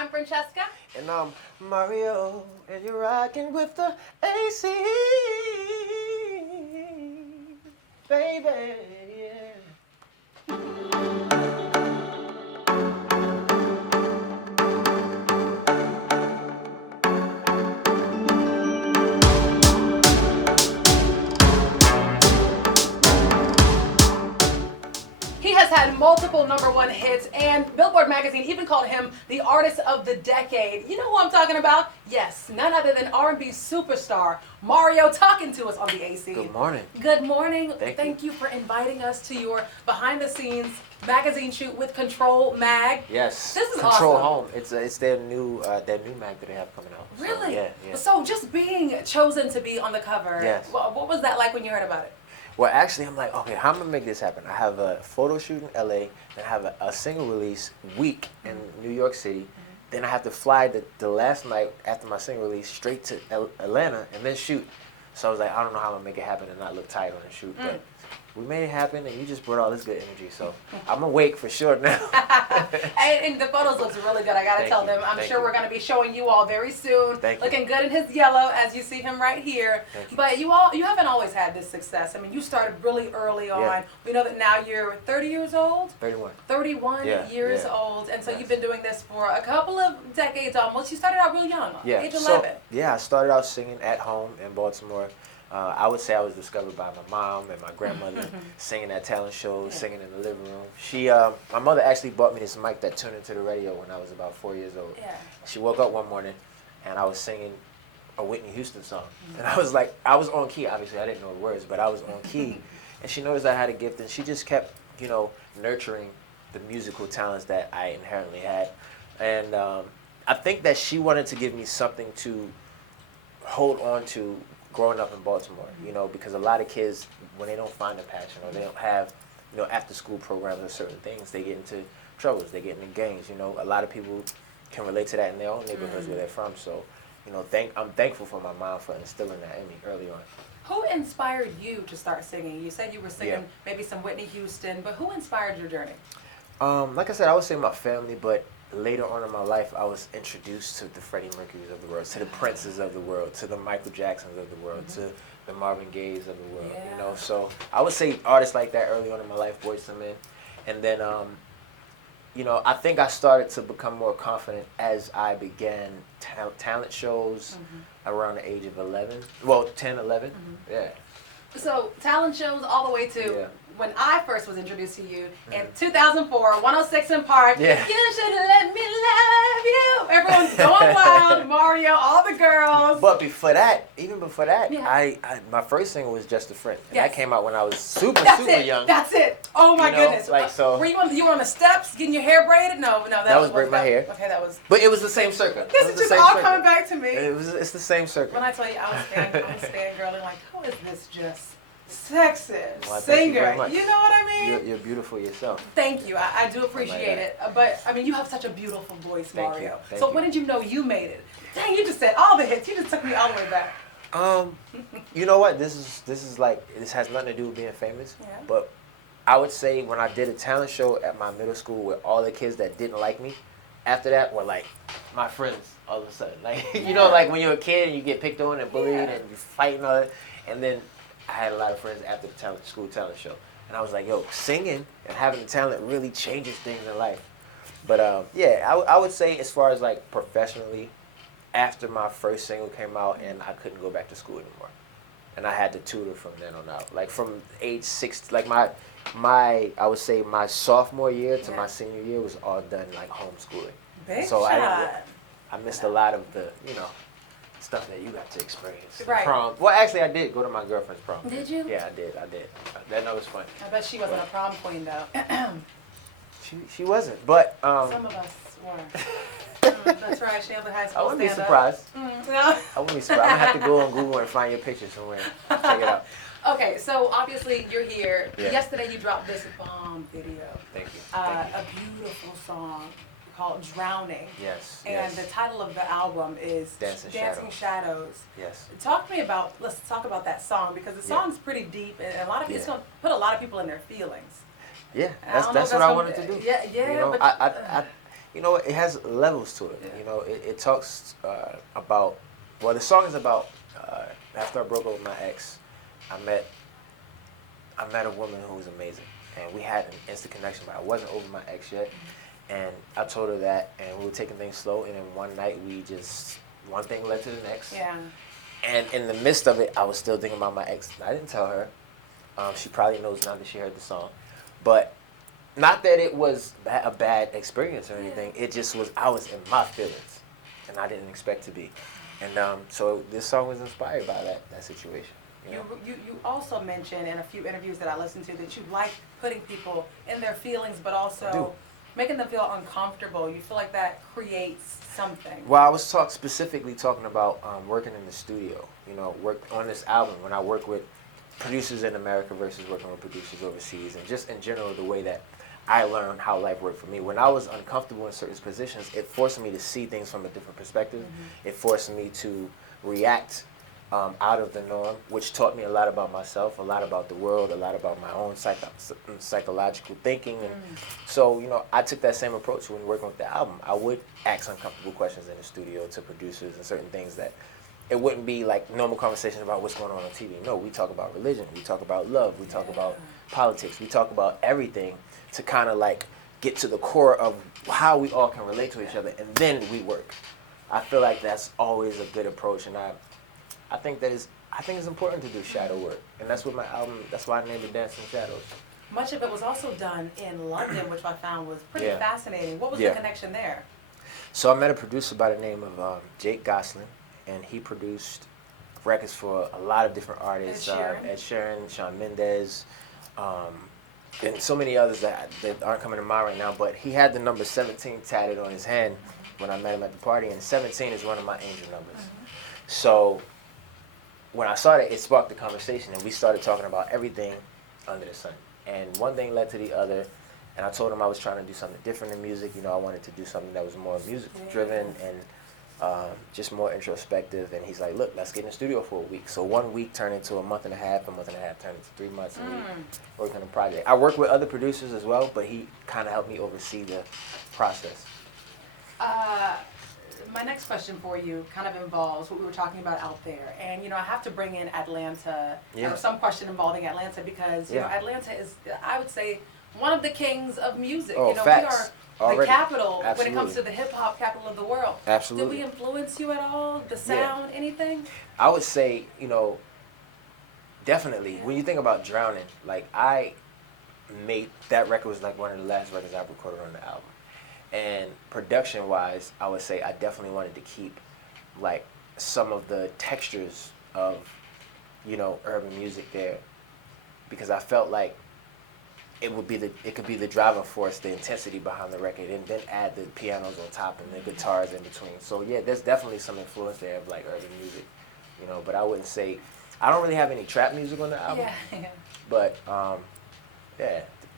I'm Francesca. And I'm Mario, and you're rocking with the AC, baby. He has had multiple #1 hits, and Billboard magazine even called him the artist of the decade. You know who I'm talking about? Yes, none other than R&B superstar Mario, talking to us on the AC. Good morning. Good morning. Thank you for inviting us to your behind-the-scenes magazine shoot with Control Mag. Yes. This is Control awesome. Home. It's their new mag that they have coming out. Really? So, yeah. So just being chosen to be on the cover. Yes. What was that like when you heard about it? Well, actually, I'm like, okay, how am I gonna make this happen? I have a photo shoot in LA, then I have a single release week in New York City. Then I have to fly the last night after my single release straight to Atlanta and then shoot. So I was like, I don't know how I'm gonna make it happen and not look tired on the shoot, but we made it happen, and you just brought all this good energy. So I'm awake for sure now. and the photos looks really good. I gotta tell them. I'm sure we're gonna be showing you all very soon. Looking good in his yellow, as you see him right here. But you haven't always had this success. I mean, you started really early on. Yeah. We know that now you're 30 years old. 31. 31 years old, and so you've been doing this for a couple of decades almost. You started out real young, age 11. So, I started out singing at home in Baltimore. I would say I was discovered by my mom and my grandmother, singing at talent shows, singing in the living room. My mother actually bought me this mic that turned into the radio when I was about 4 years old. Yeah. She woke up one morning, and I was singing a Whitney Houston song. And I was like, I was on key. Obviously, I didn't know the words, but I was on key. And she noticed I had a gift, and she just kept, nurturing the musical talents that I inherently had. And I think that she wanted to give me something to hold on to growing up in Baltimore, because a lot of kids, when they don't find a passion or they don't have, after school programs or certain things, they get into troubles, they get into gangs. A lot of people can relate to that in their own neighborhoods where they're from. So, I'm thankful for my mom for instilling that in me early on. Who inspired you to start singing? You said you were singing maybe some Whitney Houston, but who inspired your journey? Like I said, I would say my family, but later on in my life, I was introduced to the Freddie Mercurys of the world, to the Princes of the world, to the Michael Jacksons of the world, to the Marvin Gayes of the world. Yeah. So I would say artists like that early on in my life, Boyz II Men, and then I think I started to become more confident as I began talent shows around the age of 11. Well, 10, 11. Yeah. So talent shows all the way to when I first was introduced to you in 2004, 106 in Park. Yeah. You should let me love you. Everyone's going wild. Mario, all the girls. But even before that, I my first single was Just a Friend. And that came out when I was super young. That's it. Oh my goodness. Were you on the steps getting your hair braided? No, that was braid my hair. Okay, that was. But it was the same circle. This is just all coming back to me. It's the same circle. When I tell you I was fangirling, like, who is this just sexy singer? Thank you very much. You know what I mean? You're beautiful yourself. Thank you. I do appreciate it. But I mean, you have such a beautiful voice, Mario. Thank so you. when did you know you made it? Dang, you just said all the hits. You just took me all the way back. You know what? This has nothing to do with being famous. Yeah. But I would say when I did a talent show at my middle school with all the kids that didn't like me, after that were like my friends all of a sudden. Like like when you're a kid and you get picked on and bullied and you fight and all that. And then I had a lot of friends after the school talent show. And I was like, yo, singing and having the talent really changes things in life. But I would say as far as like professionally, after my first single came out and I couldn't go back to school anymore. And I had to tutor from then on out. Like from age 6, like my I would say my sophomore year to my senior year was all done like homeschooling. Big so shot. I missed a lot of the, stuff that you got to experience. Right. Prom. Well, actually, I did go to my girlfriend's prom. Did you? Yeah, I did. That was fun. I bet she wasn't a prom queen though. She wasn't, but some of us were. That's right. She had the high school. I wouldn't be surprised. No. I wouldn't be surprised. I'm gonna have to go on Google and find your picture somewhere. Check it out. Okay, so obviously you're here. Yeah. Yesterday you dropped this bomb video. Thank you. A beautiful song called Drowning. Yes. And the title of the album is Dancing Shadows. Yes. Let's talk about that song, because the song's pretty deep and a lot of it's gonna put a lot of people in their feelings. Yeah, that's what I wanted to do. Yeah. You know, it has levels to it. You know, it talks about, well, the song is about, after I broke up with my ex, I met a woman who was amazing, and we had an instant connection, but I wasn't over my ex yet. And I told her that, and we were taking things slow, and then one night one thing led to the next. Yeah. And in the midst of it, I was still thinking about my ex. I didn't tell her. She probably knows now that she heard the song. But not that it was a bad experience or anything. It just was, I was in my feelings, and I didn't expect to be. And so this song was inspired by that situation. You also mentioned in a few interviews that I listened to that you like putting people in their feelings, but also making them feel uncomfortable. You feel like that creates something. Well, I was specifically talking about working in the studio. You know, work on this album when I work with producers in America versus working with producers overseas, and just in general the way that I learned how life worked for me. When I was uncomfortable in certain positions, it forced me to see things from a different perspective. It forced me to react out of the norm, which taught me a lot about myself, a lot about the world, a lot about my own psychological thinking. And so, you know, I took that same approach when working with the album. I would ask uncomfortable questions in the studio to producers and certain things that it wouldn't be like normal conversations about what's going on TV. No, we talk about religion, we talk about love, we talk about politics, we talk about everything to kind of like get to the core of how we all can relate to each other, and then we work. I feel like that's always a good approach, and I think it's important to do shadow work, and that's what my album. That's why I named it Dancing Shadows. Much of it was also done in London, which I found was pretty fascinating. What was the connection there? So I met a producer by the name of Jake Gosselin, and he produced records for a lot of different artists. Ed Sheeran, Shawn Mendes, and so many others that aren't coming to mind right now. But he had the number 17 tatted on his hand when I met him at the party, and 17 is one of my angel numbers. So when I saw that, it sparked the conversation, and we started talking about everything under the sun. And one thing led to the other, and I told him I was trying to do something different in music. You know, I wanted to do something that was more music-driven and just more introspective. And he's like, look, let's get in the studio for a week. So 1 week turned into a month and a half turned into 3 months, and we worked on the project. I work with other producers as well, but he kind of helped me oversee the process. My next question for you kind of involves what we were talking about out there. And, you know, I have to bring in Atlanta, or some question involving Atlanta, because, you know, Atlanta is, I would say, one of the kings of music. Oh, you know, facts. We are the capital Absolutely. when it comes to the hip-hop capital of the world. Absolutely. Did we influence you at all? The sound, anything? I would say, you know, definitely. When you think about Drowning, like, that record was like one of the last records I recorded on the album. And production-wise, I would say I definitely wanted to keep, like, some of the textures of, you know, urban music there, because I felt like it could be the driving force, the intensity behind the record, and then add the pianos on top and the guitars in between. So yeah, there's definitely some influence there of like urban music, you know. But I wouldn't say I don't really have any trap music on the album. But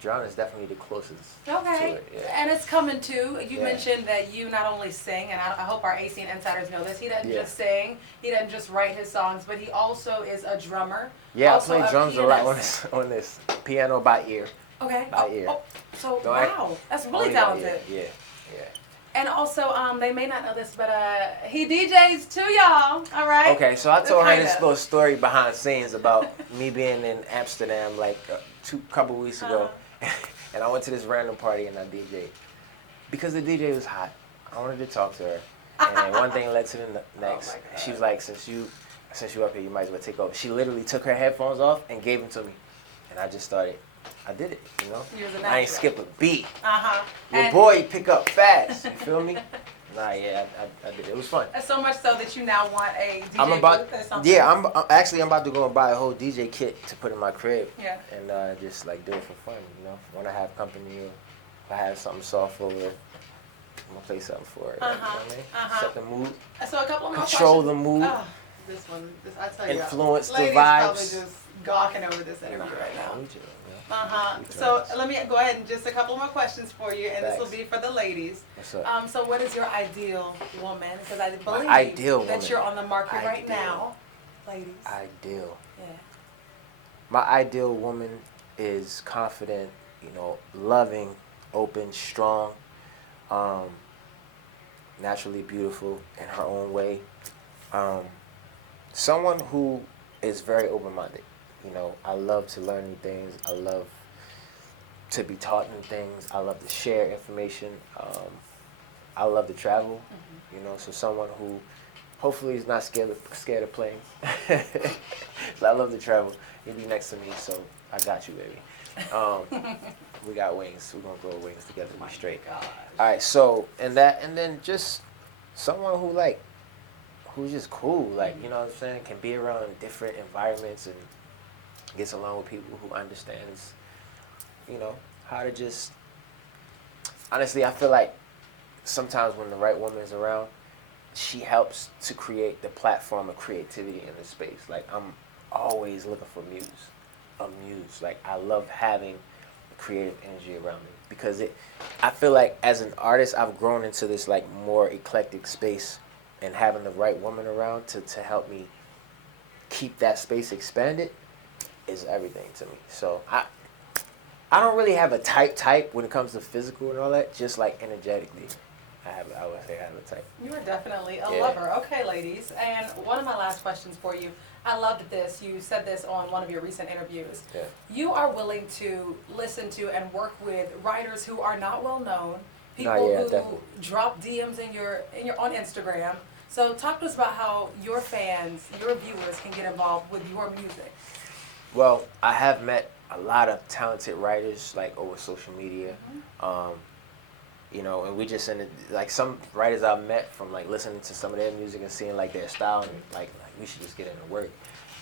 Drown is definitely the closest to it. Yeah. And it's coming too. You mentioned that you not only sing, and I hope our AC and Insiders know this, he doesn't just sing, he doesn't just write his songs, but he also is a drummer. Yeah, I play drums a lot on this piano by ear. Okay. By ear. So, wow, that's really talented. Yeah. And also, they may not know this, but he DJs too, y'all. All right. Okay, so I told her this little story behind the scenes about me being in Amsterdam like a couple weeks ago, and I went to this random party and I DJ'd because the DJ was hot. I wanted to talk to her, and then one thing led to the next. She was like, "Since you up here, you might as well take over." She literally took her headphones off and gave them to me, and I just started. I did it, you know. I ain't skip a beat. Your boy pick up fast. You feel me? I did it. It was fun. So much so that you now want a DJ booth or something? Yeah, I'm about to go and buy a whole DJ kit to put in my crib. Yeah. And just like do it for fun, you know. When I have company, or if I have something soft over, I'm gonna play something for it. You know what I mean? Set the mood. So a couple more Control the mood. This I tell you. Influence the vibes. Probably just gawking over this interview right now. So let me go ahead and just a couple more questions for you, and this will be for the ladies. What's up? So what is your ideal woman? Because I believe that you're on the market right now, ladies. Ideal. Yeah. My ideal woman is confident, you know, loving, open, strong, naturally beautiful in her own way. Someone who is very open-minded. You know, I love to learn new things. I love to be taught new things. I love to share information. I love to travel. You know, so someone who hopefully is not scared of planes. So I love to travel. You'll be next to me, so I got you, baby. We got wings. We're gonna grow wings together to be straight. Gosh. All right, so and then just someone who's just cool, like, you know what I'm saying, can be around different environments and gets along with people who understands, you know, how to just, honestly, I feel like sometimes when the right woman is around, she helps to create the platform of creativity in the space. Like, I'm always looking for a muse. Like, I love having creative energy around me because I feel like as an artist, I've grown into this like more eclectic space, and having the right woman around to help me keep that space expanded is everything to me. So I don't really have a type when it comes to physical and all that, just like energetically. I would say I have a type. You are definitely a lover. Okay, ladies. And one of my last questions for you. I loved this. You said this on one of your recent interviews. Yeah. You are willing to listen to and work with writers who are not well known, people who definitely drop DMs in your on Instagram. So talk to us about how your fans, your viewers can get involved with your music. Well, I have met a lot of talented writers like over social media. You know, and we just like some writers I've met from like listening to some of their music and seeing like their style, and like we should just get into work.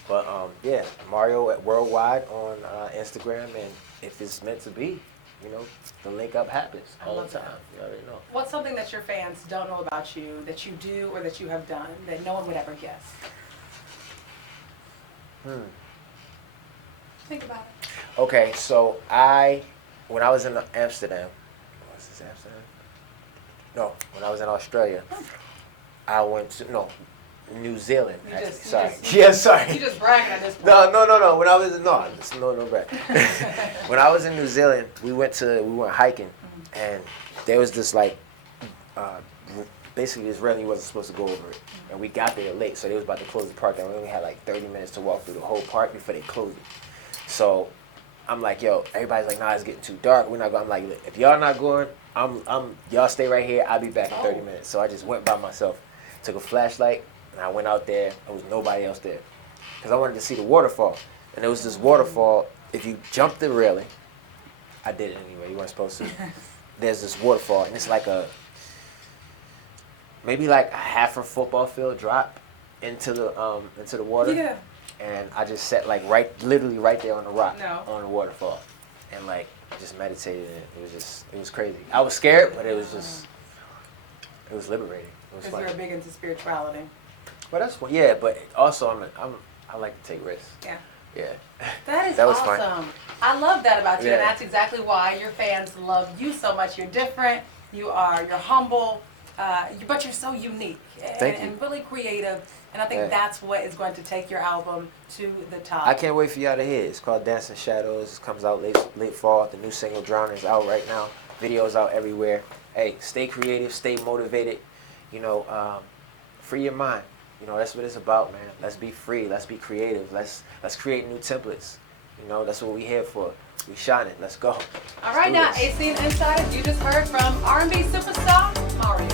But yeah, Mario at Worldwide on Instagram, and if it's meant to be, you know, the link up happens all the time. You already know. What's something that your fans don't know about you that you do or that you have done that no one would ever guess? Think about it. Okay, so when I was in Amsterdam, no, when I was in Australia, I went to New Zealand. Sorry. You just bragging at this point. No. When I was no brag. When I was in New Zealand, we went hiking, and there was this like, basically this railing wasn't supposed to go over it, and we got there late, so they was about to close the park, and we only had like 30 minutes to walk through the whole park before they closed it. So I'm like, yo, everybody's like, nah, it's getting too dark. We're not going. I'm like, if y'all not going, y'all stay right here. I'll be back in 30 minutes. So I just went by myself, took a flashlight, and I went out there. There was nobody else there, because I wanted to see the waterfall. And there was this waterfall. If you jump the railing, I did it anyway. You weren't supposed to. There's this waterfall, and it's like maybe like a half a football field drop into the water. Yeah. And I just sat like literally right there on the rock on the waterfall, and like just meditated. And it was crazy. I was scared, but it was liberating. It was fun. Because you're big into spirituality. But that's one. Yeah, but also I like to take risks. Yeah. Yeah. That is that was awesome. Fun. I love that about you, yeah. And that's exactly why your fans love you so much. You're different. You're humble. But you're so unique and really creative, and I think that's what is going to take your album to the top. I can't wait for y'all to hear it. It's called Dancing Shadows. It comes out late fall. The new single Drown is out right now. Videos out everywhere. Hey, stay creative, stay motivated. You know, free your mind. You know, that's what it's about, man. Let's be free. Let's be creative. Let's create new templates. You know, that's what we're here for. We shining. Let's go. All right, now, A-Scene Insiders, you just heard from R&B superstar Mario.